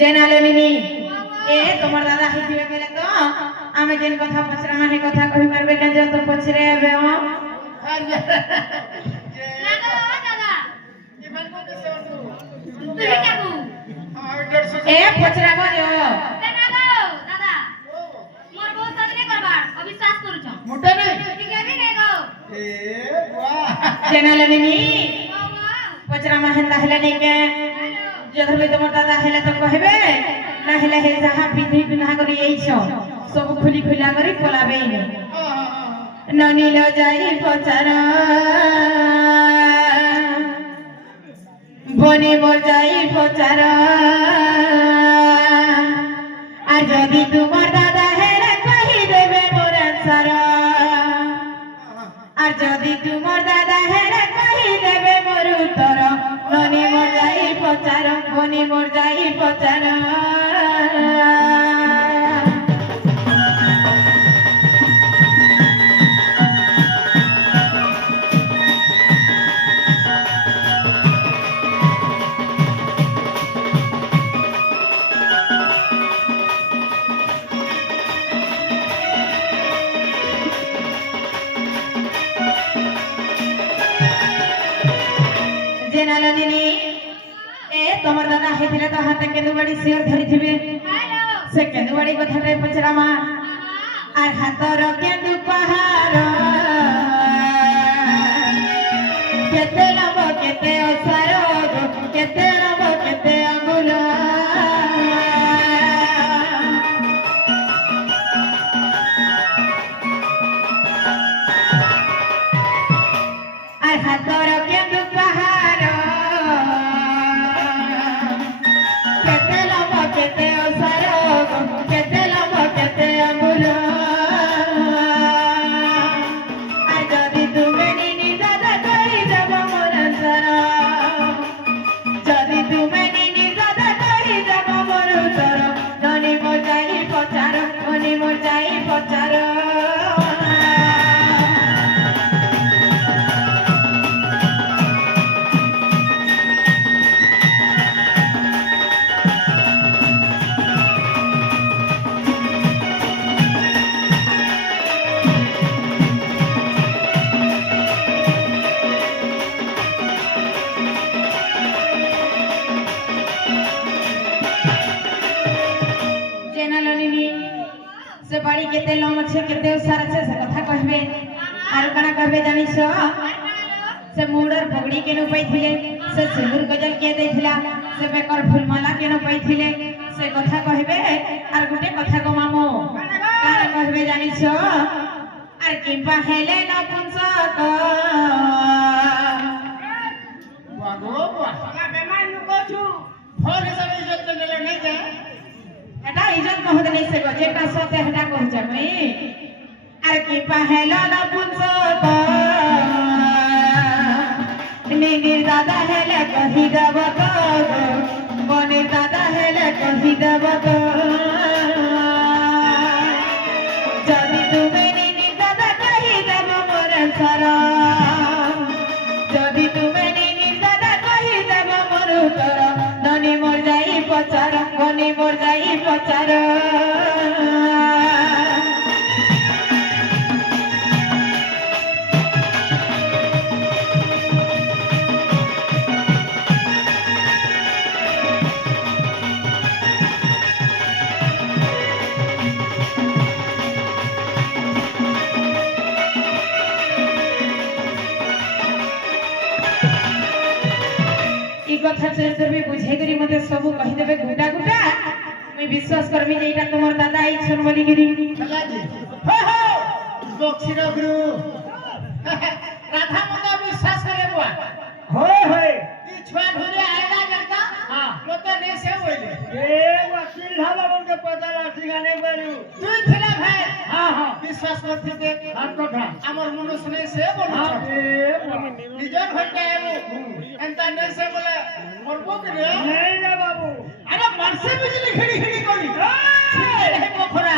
জেনালেনি এ তোমার দাদা হিসেবে গেলে তো আমি যেন কথা পছরা মানে কথা কই পারবে না যত পছরে হবে मोटे नहीं टिकावी नहीं गो वाह जेनालनी पचरा महंदा हेला नहीं के जधर भी तुम दादा हेला तो कहबे ना हेला हे जहां विधि बिना करी एई छो सब खुली खुला करी पलाबे ननी लो जाई पचरा बने मोर जाई पचरा आ जदी तुमार दादा हेला कहि देबे मोर आंसर आ जदी तुमार दादा हेला कहि देबे मोर उत्तर ननी मोर जाई पचरा बने मोर जाई पचरा जेनालनी ए तमर दादा हेथिले तो हाथ केनु बड़ी सिर धरि थिबे से केनु बड़ी कथा रे पचरामा आर हातर केनु पहाड़ केते लंब केते ओसार केते लंब केते अंगुल आर हातर केनु पहाड़ केते लंब केते ओसार केते लंब केते अंगुल आ जदी तुमे निनी दादा कहि देब मोर आंसर जदी तुमे निनी दादा कहि देब मोर उत्तर ननी मोर जाई पचार ननी मोर जाई पचार जेनालनी से बाड़ी केते लम छे केते उसार छे से कथा कहबे आर कना कहबे जानिस से मुडर पगड़ी केनु पाइथिले से सिंदूर गजल के दैथिला से बेकर फूलमाला केनु पाइथिले से कथा कहबे आर गुटे कथा को मामो कना कहबे जानिस आर किबा हेले न पुंसक वागो वाह बेमान नु कोछु फोन सब इज्जत देले नहीं जा एटा इज्जत महद नहीं से जेटा सते हेटा कह जमई आर की पहला न पुंसक निनी दादा हेले कहि देब बने दादा हेले कहि देब जदी तुमे निनी दादा कहि देब मोर आंसर जदी तुमे निनी दादा कहि देब मोर उत्तर ननी मोर जाई पचार बने मोर जाई पचार ई कथा से भी बुझे करी मते सब कहि देबे गुटा गुटा मैं विश्वास करमी जे इटा तमर दादा आई छन बोली गिरी चला जी हो बक्सीर गुरु राधा मुंडा विश्वास करे बुआ होय होय ई छुआ ढोले आएगा जरका हां लोते ने से होइले ए वकील बाबन के पता लाठी गाने बारू तू थिला भाई हां हां विश्वास करथि के हाथ कथा हमर मनुष्य ने से बोलू ए निजन भटका एंता ने से बोले मरबो के रे नहीं रे बाबू अरे मन से बिजली खड़ी खड़ी करी ए पोखरा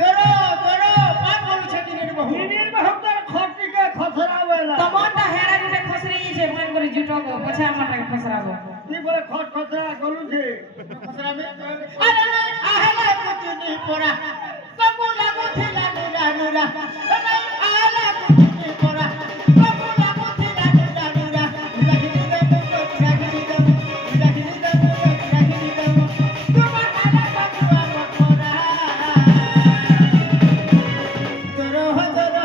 दरो दरो पार बोलू छथि ने बहु निमिल बहुत तर खटी के खसरावेला तमन ता हेरा जे खसरी छे मन करी जुटो को पछा मटा के खसराबो ती बोले खट खसरा गलू छे खसरा में अरे आहेला कुछ नहीं पोरा कबू लागो थे नुरा नुरा अरे आहेला कुछ नहीं पोरा कबू लागो थे नुरा नुरा लगी दे लगी दे तुम्हार आला बकुआ पोरा दरो दरो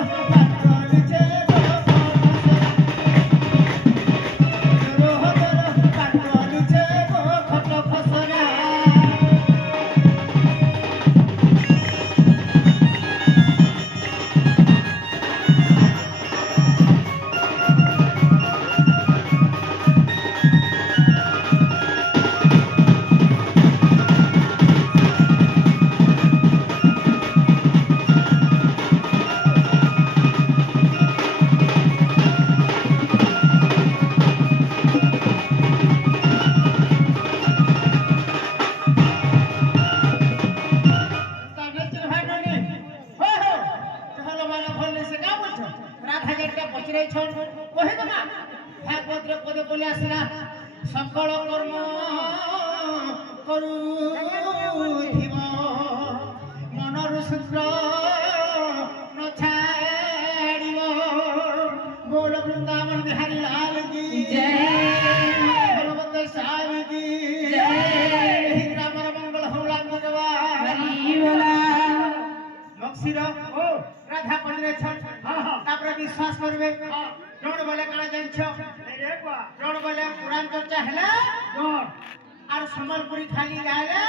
का बोलछो राधा जंटा पचरै छन कहि दमा भागवत रे पद बोले आसला सकल कर्म करूथिब मनर सूत्र न छाड़िब बोल वृंदावन बिहारी लाल की जय भगवत साई की जय ग्रामर मंगल होला भगवा हरि बोला मक्सिर ओ राधा पचरै छन तापर विश्वास करबे जोड़ बोले काना जानछ रे बा जोड़ बोले पुराण चर्चा हैला जोड़ আর সম্বলপুরি খালি গায়লে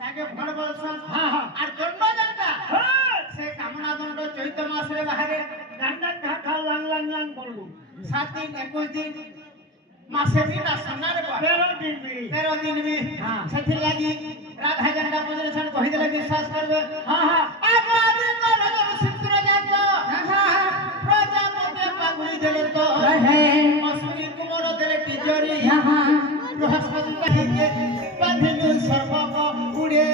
তাকে ভড় বলছন আর দণ্ড জানতা সে কামনা দণ্ড চৈত্র মাসে বাহারে ডান্ডা ঢাকা লাং লাং লাং বলবো 7 দিন 21 দিন মাসে বি না সন্নারে 13 দিন বি সেথি লাগি রাধা জান্ডা পজিশন কহি দেলে বিশ্বাস করবে আগামী করজ সূত্র জানত প্রজাপতি পাগুলি দেলে তো মসুরি কুমার দেলে টিজরি बृहस्पति कहिके बांधिलु सर्वक उड़े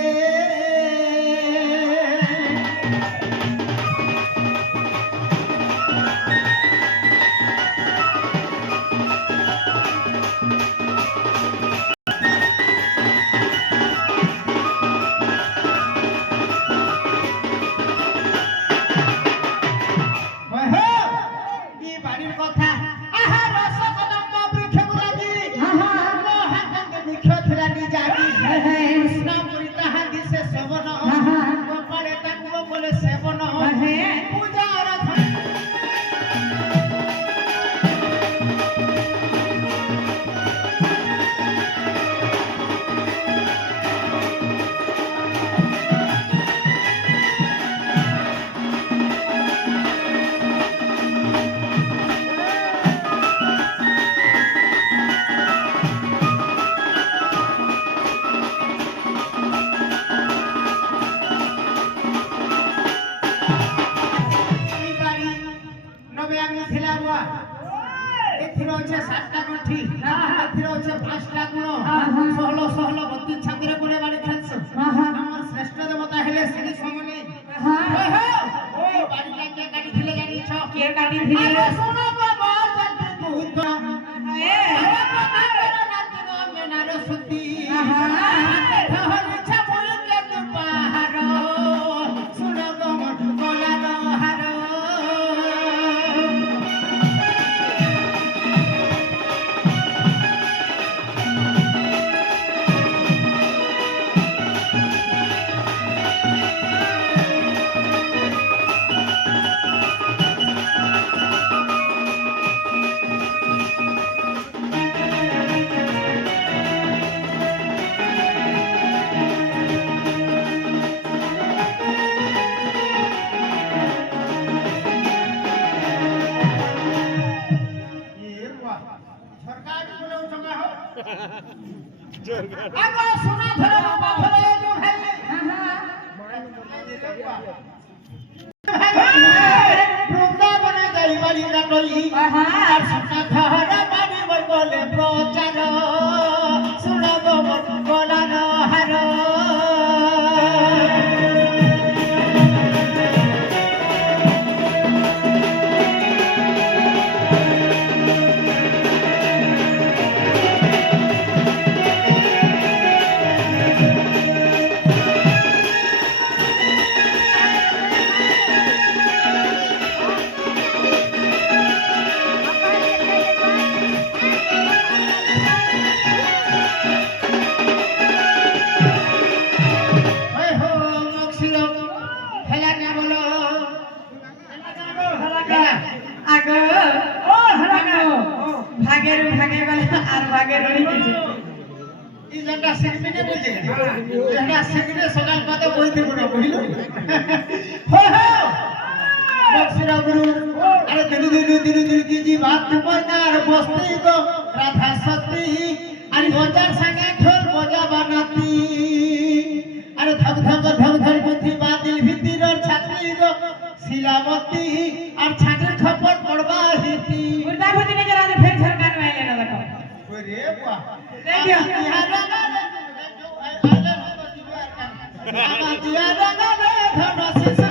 वृंदावन गई बड़ी कटोई और सका घर बाड़ी बोले प्रचार सुनो गो बोला न हर राधा सती आणि बजार संगे ढोल बजा बनाती अरे धक धक धक धक बुद्धि बादल भीतर और छाती गो शिलावती और छाती खपट पड़वा हिती वृंदावती ने जरा फिर झरकान में लेना देखो रे बुआ नहीं दिया दिया रंगा रे धन शिशु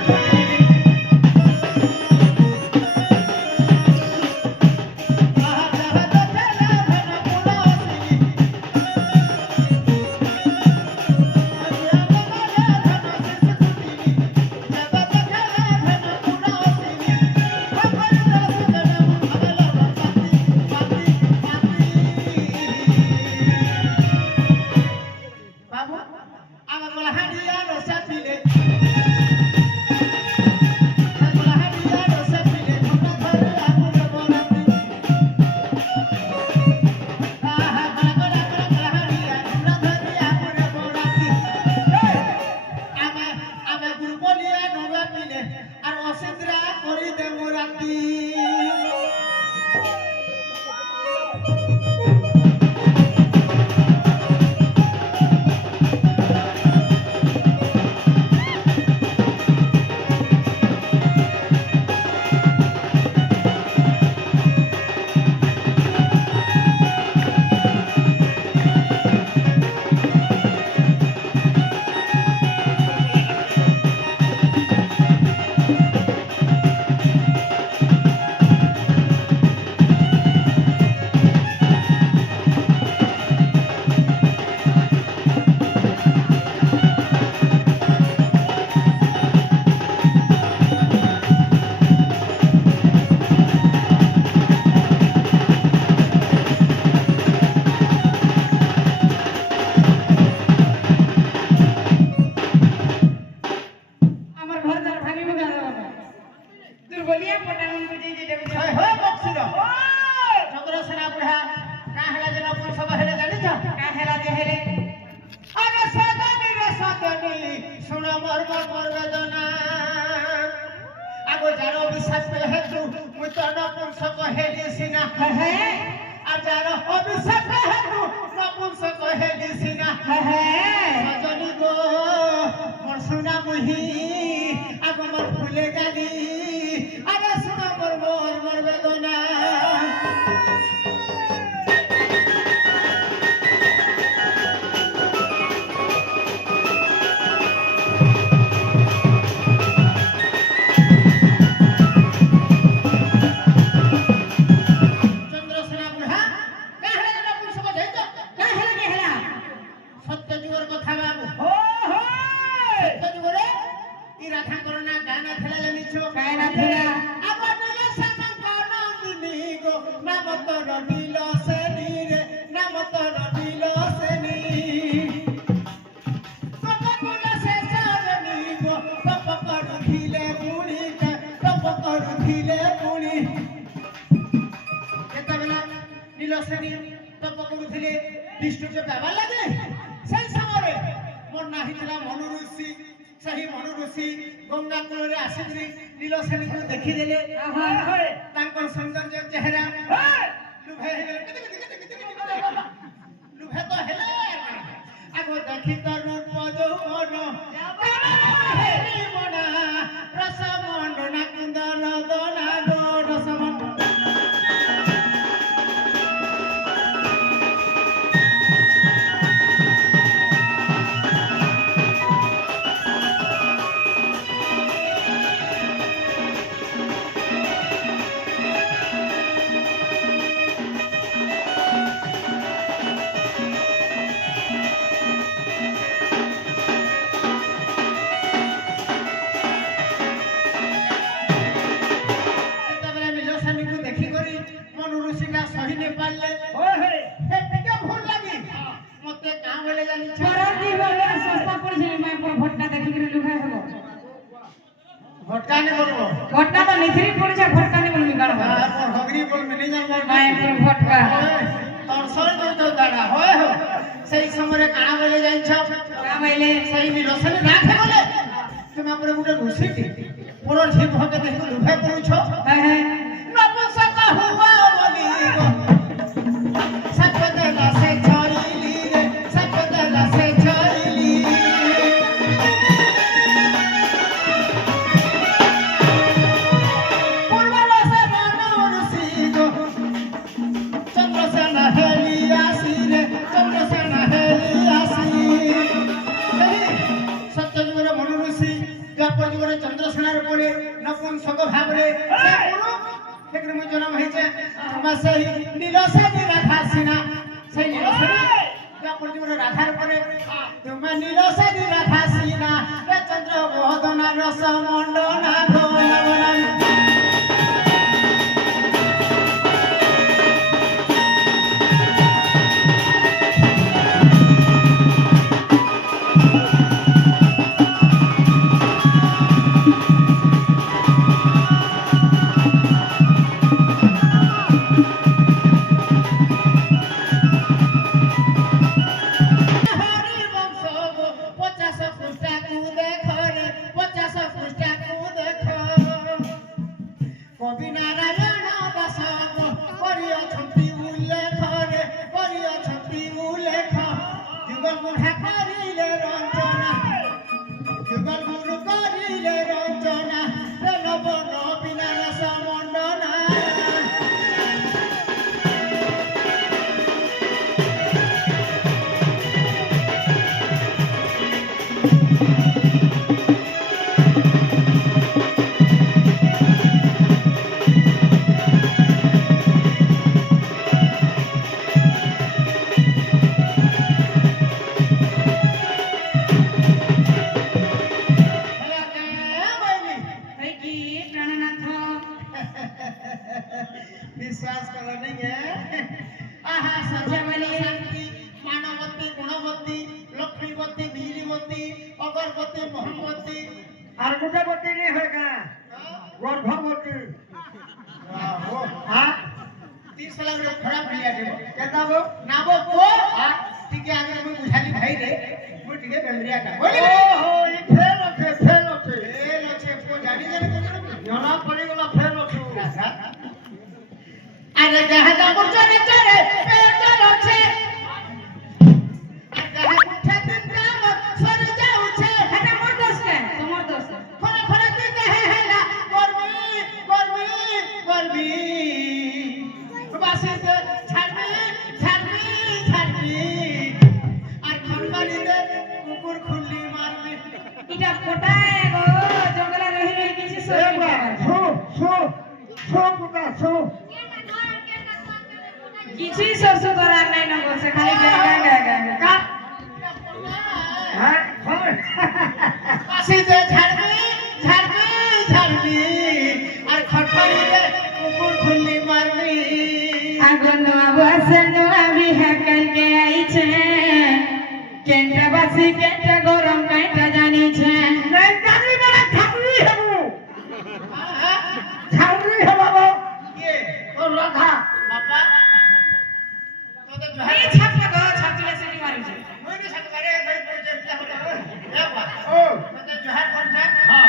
ओडिया पटावन को जे जे होय होय बक्सीर चंद्रसेना बुढ़ा का हला जना पुन सब हेले जानि छ का हेला जे हेले अरे सदनी सुन मोर वेदना आगो जारो विश्वास पे हेतु मु तो नपुंसक हेली सिना है आ जारो अविश्वास पे हेतु नपुंसक हेली सिना है सजनी गो मोर सुना मुही आगो मोर फुले गाली अरे सुन मोर वेदना गंगा कूल आसिक नीलसेनी को देखीदेले सौंदर्य चेहरा लुभे तो हेले आगो देखी तो रूप यौवन मना रस मंडना कुंदन दना गो रस भटका तो निथरी पड़ जा भटका नहीं बोल मिगाड़ हो हगरी बोल मिली जा बोल नहीं पर भटका और सर जो दादा होय हो सही समय काना बोले जाई छ का बोले सही निरसन राखे बोले तुम पर गुटे घुसीटी पुरो ठीक होके देखो लुभे पड़ू छ है नपुंसक हुआ बोली सत्य से छोरीली रे सत्य से छोरीली चंद्रसेनार पड़े नपुंसक भाव रे एक में जन्म है जे हम सही नीलसेनी राधा सिना सही नीलसेनी का प्रतिवर राधार पड़े तुम नीलसेनी राधा सिना रे चंद्र बहदना रस मंडना गोलवना विश्वास करो नहीं है आहा सजमली मानवती गुणवती लक्ष्मीवती बिजलीवती अगरबती मोहम्मती और गुटावती नहीं होगा গর্ভবতী ও হ্যাঁ 30 সাল আগে খরাপ হইয়া দেব কেতা গো নাবো কো টিকে আগে মুই বুঝালি ভাই রে মুই টিকে বেলরিয়াটা বলি ওহো ই ফেল আছে এ লছে কো জানি জানি জনা পড়ি গলা ফেল আছে আরে গাহ দামুর চলে চলে পেট লছে গাহ উঠে দিন রাম সরে যাউছে এটা মোর দোষ কে তোমার দোষ খরা খরা দিতে হেলা গরমি গরমি গরমি বাসিতে ছাড়বি ছাড়বি ছাড়বি আর খনবানিতে কুকুর খুললি মারবি এটা কোটায় গো জঙ্গলে রহি রহি কিছু এ সরি বা সু সু সু পুতা সু কিছু সরসু করার নাই না বলছে খালি গা গা গা কাট হ্যাঁ হয় বাসিতে ছাড়বি ছাড়বি ছাড়বি আর খনবানিতে কুকুর খুললি মারবি আগুন বসন বিহা করকে আইছে কেনটা বাসি কেনটা গরম কাইটা জানিছে নাই জানি বলে ছাউরি হেবু ছাউরি হেবাবো কে ও রাধা বাবা তোদের জহার এই ছাপটা গো ছাপলে সিটি মারিছে মই নি সাথে করে ধরে পড়ছে বিয়া হলো এ বাবা ও তোদের জহার করছে হ্যাঁ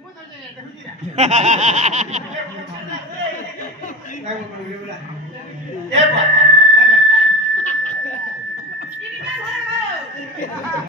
মই তো জানি দেখুছি না এ বাবা